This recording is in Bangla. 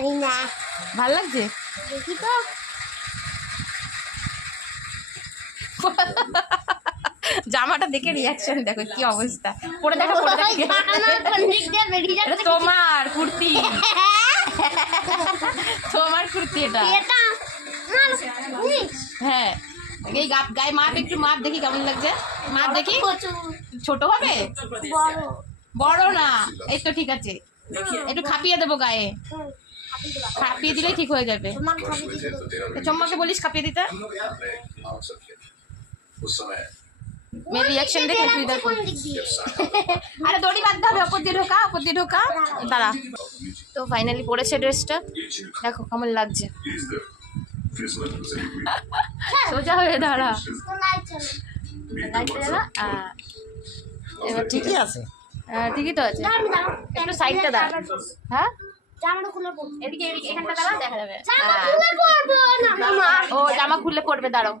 জানি না। ভালো লাগছে? দেখি তো। জামাটা দেখে রিয়াকশন দেখো কি অবস্থা। পরে দেখো, পরে দেখো। জামার কোন দিক দিয়ে বেরিয়ে এটা যাচ্ছে? তোমার কুর্তি, তোমার কুর্তি এটা। এটা আমার উই, হ্যাঁ, এই গায়ে মাপ, একটু মাপ দেখি কেমন লাগছে। মাপ দেখি। প্রচুর ছোট হবে? বড়। বড় না, এই তো ঠিক আছে। একটু খাপিয়ে দেবো গায়ে, হুম, খাপিয়ে দিবা। খাপিয়ে দিলেই ঠিক হয়ে যাবে। তোমার খাপিয়ে দিবা। চম্মাকে বলিস খাপিয়ে দিতে। মেয়ের রিয়াকশন দেখে তুই দেখ। কোন দিক দিয়ে? আরে দড়ি বাঁধতে হবে, ওপর দিয়ে ঢোকা, ওপর দিয়ে ঢোকা। দাঁড়া। তো ফাইনালি পরেছে ড্রেসটা, দেখো কেমন লাগছে। সোজা হয়ে দাঁড়া। কোন লাইট চলে? লাইটটা জ্বালা। এবার ঠিকই আছে। ঠিকই তো আছে। দাঁড়াও, দাঁড়াও। একটু সাইডটা দাঁড়া। হ্যাঁ, জামাটা খুলে পড়বো। এদিকে এখানটা দাঁড়া, দেখা যাবে। জামা খুলে পড়বো না মামা। ও জামা খুললে পড়বে, দাঁড়াও।